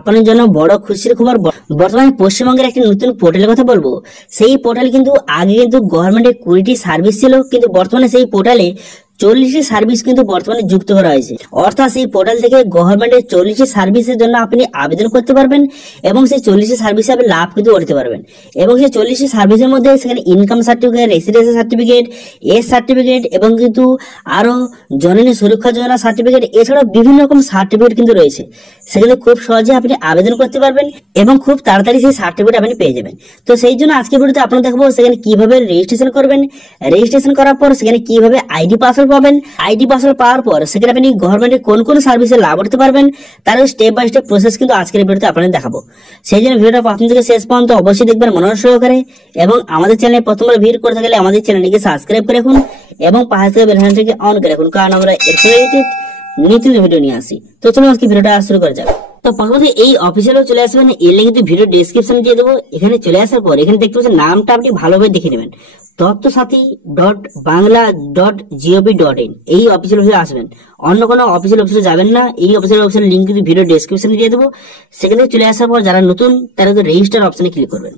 আপনার জন্য বড় খুশির খবর। বর্তমানে পশ্চিমবঙ্গের একটি নতুন পোর্টালের কথা বলবো। সেই পোর্টাল কিন্তু আগে কিন্তু গভর্নমেন্টের 20টি সার্ভিস ছিল, কিন্তু বর্তমানে সেই পোর্টালে 40টি সার্ভিস কিন্তু বর্তমানে যুক্ত করা হয়েছে। অর্থাৎ সেই পোর্টাল থেকে গভর্নমেন্টের 40টি সার্ভিসের জন্য আপনি আবেদন করতে পারবেন এবং সেই 40টি সার্ভিসে আপনি লাভ কিন্তু করতে পারবেন। এবং সেই 40টি সার্ভিসের মধ্যে সেখানে income certificate, residential certificate, age certificate এবং কিন্তু আরো জননী সুরক্ষা যোজনা সার্টিফিকেট, এছাড়াও বিভিন্ন রকম সার্টিফিকেট কিন্তু রয়েছে। সেখানে খুব সহজে আপনি আবেদন করতে পারবেন এবং খুব তাড়াতাড়ি সেই সার্টিফিকেট আপনি পেয়ে যাবেন। তো সেই জন্য আজকে ভিডিওতে আপনারা দেখবো সেখানে কিভাবে রেজিস্ট্রেশন করবেন, রেজিস্ট্রেশন করার পর সেখানে কিভাবে আইডি পাসওয়ার্ড পাবেন, আইডি পাসওয়ার্ড পাওয়ার পর সেখানে আপনি গভর্নমেন্টের কোন কোন সার্ভিসে লাভ করতে পারবেন, তার স্টেপ বাই স্টেপ প্রসেস কিন্তু আজকের ভিডিওতে আপনাদের দেখাবো। সেই জন্য ভিডিওটা প্রথম থেকে শেষ পর্যন্ত অবশ্যই দেখবেন মনোযোগ সহকারে, এবং আমাদের চ্যানেলে প্রথমবার ভিজিট করতে গেলে আমাদের চ্যানেলটিকে সাবস্ক্রাইব করে রাখুন এবং পাশে থেকে বেল আইকনটিকে অন করে রাখুন, কারণ আমরা এর রিলেটেড নিত্য ভিডিও নিয়ে আসি। তো চলুন আজকে ভিডিওটা শুরু করা যাক। তো প্রথমে এই অফিসিয়ালে চলে আসবেন, এর লিঙ্ক কিন্তু ভিডিও ডেসক্রিপশনে দিয়ে দেবো। এখানে চলে আসার পর এখানে দেখতে পাচ্ছেন নামটা আপনি ভালোভাবে দেখে নেবেন, তথ্যসাথী.বাংলা.gov.in। এই অফিসিয়াল অফিসে আসবেন, অন্য কোনো অফিসিয়াল অফিসে যাবেন না। এই অফিসিয়াল অফিসের লিঙ্ক কিন্তু ভিডিও ডেসক্রিপশনে দিয়ে দেবো। সেখানে চলে আসার পর যারা নতুন তারা কিন্তু রেজিস্টার অপশনে ক্লিক করবেন।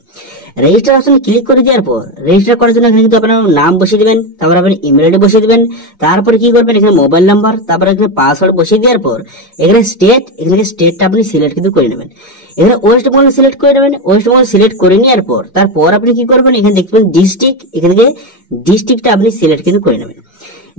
রেজিস্টার অপশনে ক্লিক করে দেওয়ার পর রেজিস্টার করার জন্য এখানে কিন্তু আপনার নাম বসিয়ে দিবেন, তারপর আপনি ইমেল আইডি বসিয়ে দিবেন, তারপরে কি করবেন এখানে মোবাইল নাম্বার, তারপরে এখানে পাসওয়ার্ড বসিয়ে দেওয়ার পর এখানে স্টেটটা আপনি সিলেক্ট কিন্তু করে নেবেন। এখানে ওয়েস্ট বেঙ্গল সিলেক্ট করে নেবেন। ওয়েস্ট বেঙ্গল সিলেক্ট করে নেওয়ার পর তারপর আপনি কি করবেন এখানে দেখতে পাবেন ডিস্ট্রিক্ট, এখানে ডিস্ট্রিক্টটা আপনি সিলেক্ট কিন্তু করে নেবেন।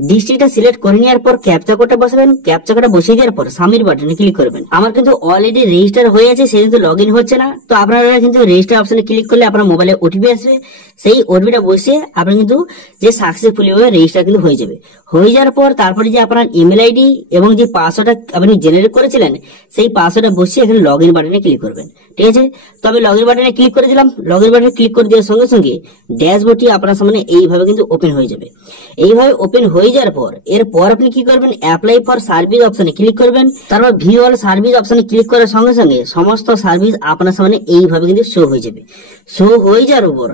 ডিস্ট্রিক্টটা সিলেক্ট করে নেওয়ার পর ক্যাপচা কোডটা বসাবেন। ক্যাপচা কোডটা বসিয়ে দেওয়ার পর সাবমিট বাটনে ক্লিক করবেন। আমার কিন্তু অলরেডি রেজিস্টার হয়ে আছে, সে কিন্তু লগ ইন হচ্ছে না। তো আপনারা কিন্তু রেজিস্টার অপশনে ক্লিক করলে আপনার মোবাইলে ওটিপি আসবে, সেই ওটিপিটা বসিয়ে আপনি কিন্তু যে সাকসেসফুলি ভাবে রেজিস্টার কিন্তু হয়ে যাবে। হয়ে যাওয়ার পর তারপরে যে আপনার ইমেল আইডি এবং যে পাসওয়ার্ডটা আপনি জেনারেট করেছিলেন সেই পাসওয়ার্ডটা বসিয়ে এখানে লগ ইন বাটনে ক্লিক করবেন। ঠিক আছে, তো আমি লগ ইন বাটনে ক্লিক করে দিলাম। লগ ইন বাটনে ক্লিক করে দেওয়ার সঙ্গে সঙ্গে ড্যাশবোর্ডটি আপনার সামনে এইভাবে কিন্তু ওপেন হয়ে যাবে। এইভাবে ওপেন হয়ে যাওয়ার পর এরপর আপনি কি করবেন অ্যাপ্লাই ফর সার্ভিস অপশনে ক্লিক করবেন। তারপর ভিউ অল সার্ভিস অপশনে ক্লিক করার সঙ্গে সঙ্গে সমস্ত সার্ভিস আপনার সামনে এইভাবে কিন্তু শো হয়ে যাবে। শো হয়ে যাওয়ার উপর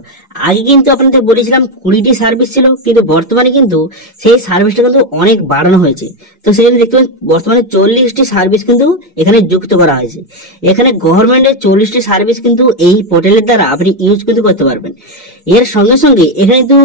আগে কিন্তু আপনাদের বলেছিলাম 20টি সার্ভিস ছিল, কিন্তু বর্তমানে কিন্তু সেই সার্ভিসটা কিন্তু অনেক বাড়ানো হয়েছে। তো সেখানে দেখতে পাবেন বর্তমানে 40টি সার্ভিস কিন্তু এখানে যুক্ত করা হয়েছে। এখানে গভর্নমেন্টের 40টি সার্ভিস কিন্তু এই পোর্টালের দ্বারা আপনি ইউজ কিন্তু করতে পারবেন। এর সঙ্গে সঙ্গে এখানে কিন্তু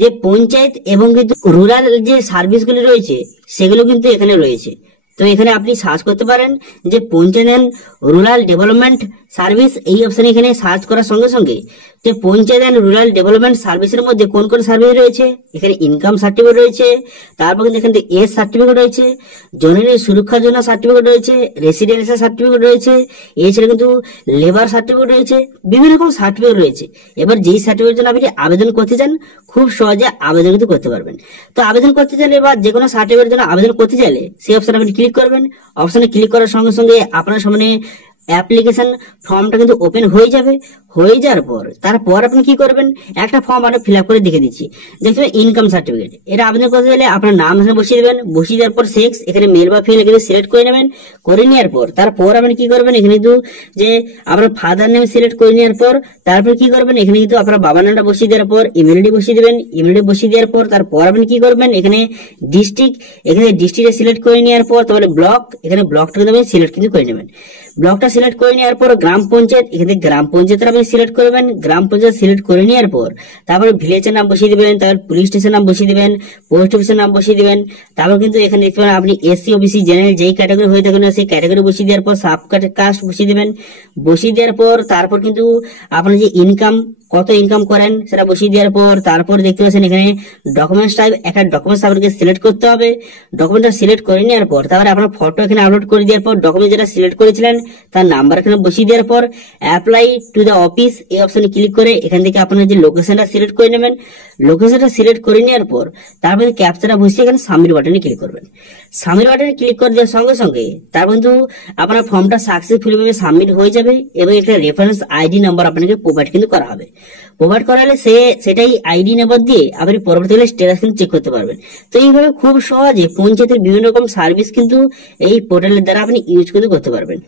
যে পঞ্চায়েত এবং কিন্তু রুরাল যে সার্ভিসগুলি রয়েছে সেগুলো কিন্তু এখানে রয়েছে। তো এখানে আপনি সার্চ করতে পারেন যে panchayat and rural development service. এই অপশনে এখানে সার্চ করার সঙ্গে সঙ্গে যে পঞ্চায়েত এন্ড রুরাল ডেভেলপমেন্ট সার্ভিসের মধ্যে কোন কোন সার্ভিস রয়েছে, এখানে ইনকাম সার্টিফিকেট রয়েছে, তারপর কিন্তু এখানে এজ সার্টিফিকেট রয়েছে, জননী সুরক্ষা যোজনা সার্টিফিকেট রয়েছে, রেসিডেন্সিয়াল সার্টিফিকেট রয়েছে, এছাড়া কিন্তু লেবার সার্টিফিকেট রয়েছে, বিভিন্ন রকম সার্টিফিকেট রয়েছে। এবার যেই সার্টিফিকেটের জন্য আপনি আবেদন করতে চান খুব সহজে আবেদন কিন্তু করতে পারবেন। তো আবেদন করতে চাইলে বা যে কোনো সার্টিফিকেটের জন্য আবেদন করতে চাইলে সেই অপশনে আপনি ক্লিক করবেন। অপশনে ক্লিক করার সঙ্গে সঙ্গে আপনার সামনে অ্যাপ্লিকেশন ফর্মটা কিন্তু ওপেন হয়ে যাবে। হয়ে যাওয়ার পর তারপর আপনি কি করবেন একটা ফর্ম আপনি ফিল আপ করে দেখে দিচ্ছি। দেখতে পাবেন ইনকাম সার্টিফিকেট, এটা আবেদন করতে গেলে আপনার নাম এখানে বসিয়ে দেবেন। বসিয়ে দেওয়ার পর সেক্স এখানে মেল বা ফিমেল এখানে সিলেক্ট করে নেবেন। করে নেওয়ার পর তারপর আপনি কি করবেন এখানে কিন্তু যে আপনার ফাদার নেম সিলেক্ট করে নেওয়ার পর তারপর কি করবেন এখানে কিন্তু আপনার বাবার নামটা বসিয়ে দেওয়ার পর ইমেল আইডি বসিয়ে দেবেন। ইমেল আইডি বসিয়ে দেওয়ার পর তারপর আপনি কি করবেন এখানে ডিস্ট্রিক্ট, এখানে ডিস্ট্রিক্টে সিলেক্ট করে নেওয়ার পর তাহলে ব্লক, এখানে ব্লকটা কিন্তু সিলেক্ট কিন্তু করে নেবেন। ব্লকটা সিলেক্ট করে নেওয়ার পর গ্রাম পঞ্চায়েত, এখানে গ্রাম পঞ্চায়েতের আপনি সিলেক্ট করবেন। গ্রাম পঞ্চায়েত সিলেক্ট করে নেওয়ার পর তারপরে ভিলেজের নাম বসিয়ে দিবেন, তারপর পুলিশ স্টেশন নাম বসিয়ে দিবেন, পোস্ট অফিসের নাম বসিয়ে দিবেন। তারপর কিন্তু এখানে দেখতে পারেন আপনি এসসি ওবিসি জেনারেল যেই ক্যাটাগরি হয়ে থাকেন সেই ক্যাটাগরি বসিয়ে দেওয়ার পর সাব কাস্ট বসিয়ে দিবেন। বসিয়ে দেওয়ার পর তারপর কিন্তু আপনার যে ইনকাম কত ইনকাম করেন সেটা বসিয়ে দেওয়ার পর তারপর দেখতে পাচ্ছেন এখানে ডকুমেন্টস টাইপ, একটা ডকুমেন্টস আপনাকে সিলেক্ট করতে হবে। ডকুমেন্টটা সিলেক্ট করে নেওয়ার পর তারপরে আপনার ফটো এখানে আপলোড করে দেওয়ার পর ডকুমেন্ট যেটা সিলেক্ট করেছিলেন তার নাম্বার এখানে বসিয়ে দেওয়ার পর অ্যাপ্লাই টু দ্য অফিস এই অপশনে ক্লিক করে এখান থেকে আপনার যে লোকেশনটা সিলেক্ট করে নেবেন। লোকেশনটা সিলেক্ট করে নেওয়ার পর তারপরে ক্যাপচাটা বসিয়ে এখানে সাবমিট বাটনে ক্লিক করবেন। সাবমিট বাটনে ক্লিক করে দেওয়ার সঙ্গে সঙ্গে তারপর কিন্তু আপনার ফর্মটা সাকসেসফুলি ভাবে সাবমিট হয়ে যাবে এবং একটা রেফারেন্স আইডি নাম্বার আপনাকে প্রোভাইড কিন্তু করা হবে। প্রোভাইড করালে সেটাই আইডি নাম্বার দিয়ে আপনি পরবর্তীকালে স্ট্যাটাস কিন্তু চেক করতে পারবেন। তো এইভাবে খুব সহজে পঞ্চায়েতের বিভিন্ন রকম সার্ভিস কিন্তু এই পোর্টালের দ্বারা আপনি ইউজ করতে পারবেন।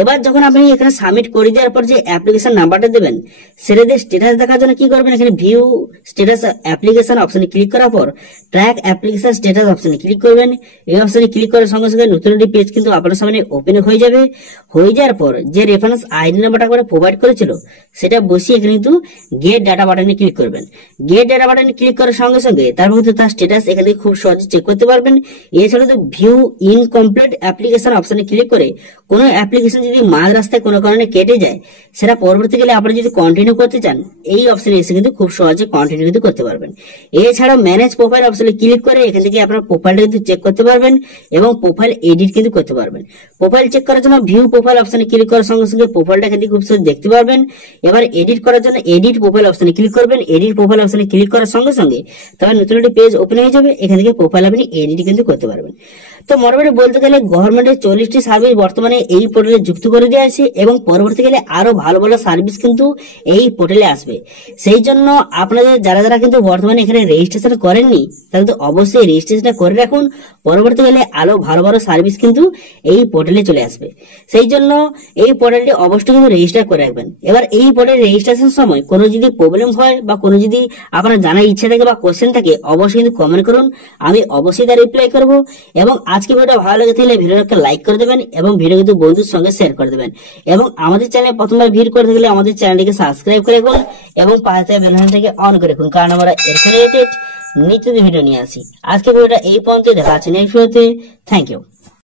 এবার যখন আপনি এখানে সাবমিট করে দেওয়ার পর যে অ্যাপ্লিকেশন নাম্বারটা দেবেন, সেটা দিয়ে স্ট্যাটাস দেখার জন্য কি করবেন, এখানে ভিউ স্ট্যাটাস অ্যাপ্লিকেশন অপশনে ক্লিক করার পর ট্র্যাক অ্যাপ্লিকেশন স্ট্যাটাস অপশনে ক্লিক করবেন। এই অপশনে ক্লিক করার সঙ্গে সঙ্গে নতুন একটি পেজ কিন্তু আপনার সামনে ওপেন হয়ে যাবে। হয়ে যাওয়ার পর যে রেফারেন্স আইডি নাম্বারটা করে প্রোভাইড করেছিল সেটা বসিয়ে এখানে কিন্তু গেট ডাটা বাটনে ক্লিক করবেন। গেট ডাটা বাটনে ক্লিক করার সঙ্গে সঙ্গে তারপর কিন্তু তার স্ট্যাটাস এখান থেকে খুব সহজে চেক করতে পারবেন। এছাড়া তো ভিউ ইনকমপ্লিট অ্যাপ্লিকেশন অপশনে ক্লিক করে কোনো অ্যাপ্লিকেশন যদি মাঝ রাস্তায় কোনো কারণে কেটে যায়, সেটা পরবর্তীকালে আপনি যদি কন্টিনিউ করতে চান এই অপশনে এসে কিন্তু খুব সহজে কন্টিনিউ কিন্তু করতে পারবেন। এছাড়াও ম্যানেজ প্রোফাইল অপশনে ক্লিক করে এখান থেকে আপনার প্রোফাইলটা কিন্তু চেক করতে পারবেন এবং প্রোফাইল এডিট কিন্তু করতে পারবেন। প্রোফাইল চেক করার জন্য ভিউ প্রোফাইল অপশনে ক্লিক করার সঙ্গে সঙ্গে প্রোফাইলটা এখান থেকে খুব সহজে দেখতে পারবেন। এবার এডিট করার জন্য এডিট প্রোফাইল অপশনে ক্লিক করবেন। এডিট প্রোফাইল অপশনে ক্লিক করার সঙ্গে সঙ্গে তবে নতুন একটি পেজ ওপেন হয়ে যাবে। এখান থেকে প্রোফাইল আপনি এডিট কিন্তু করতে পারবেন। তো মোটামুটি বলতে গেলে গভর্নমেন্টের 40টি সার্ভিস বর্তমানে এই পোর্টালে যুক্ত করে দেওয়া আছে এবং পরবর্তীকালে আরো ভালো ভালো সার্ভিস কিন্তু এই পোর্টালে আসবে। সেই জন্য আপনাদের যারা কিন্তু বর্তমানে এখানে রেজিস্ট্রেশন করেননি তাহলে তো অবশ্যই রেজিস্ট্রেশনটা করে রাখুন। পরবর্তীকালে আরো ভালো ভালো সার্ভিস কিন্তু এই পোর্টালে চলে আসবে। সেই জন্য এই পোর্টালটি অবশ্যই কিন্তু রেজিস্টার করে রাখবেন। এবার এই পোর্টালে রেজিস্ট্রেশন সময় কোনো যদি প্রবলেম হয় বা কোনো যদি আপনার জানার ইচ্ছা থাকে বা কোশ্চেন থাকে অবশ্যই কিন্তু কমেন্ট করুন, আমি অবশ্যই তার রিপ্লাই করবো। এবং আজকে ভিডিওটা ভালো লেগে থাকলে ভিডিওটা একটা লাইক করে দেবেন এবং ভিডিও কিন্তু বন্ধুর সঙ্গে শেয়ার করে দেবেন। এবং আমাদের চ্যানেলে প্রথমবার ভিড় করে থাকলে আমাদের চ্যানেলটিকে সাবস্ক্রাইব করে রাখুন এবং পাশে বেল আইকনটাকে অন করে রাখুন, কারণ আমরা এর রিলেটেড নিত্য ভিডিও নিয়ে আসি। আজকে ভিডিওটা এই পর্যন্ত, দেখা আছে নেক্সট ভিডিওতে। Thank you.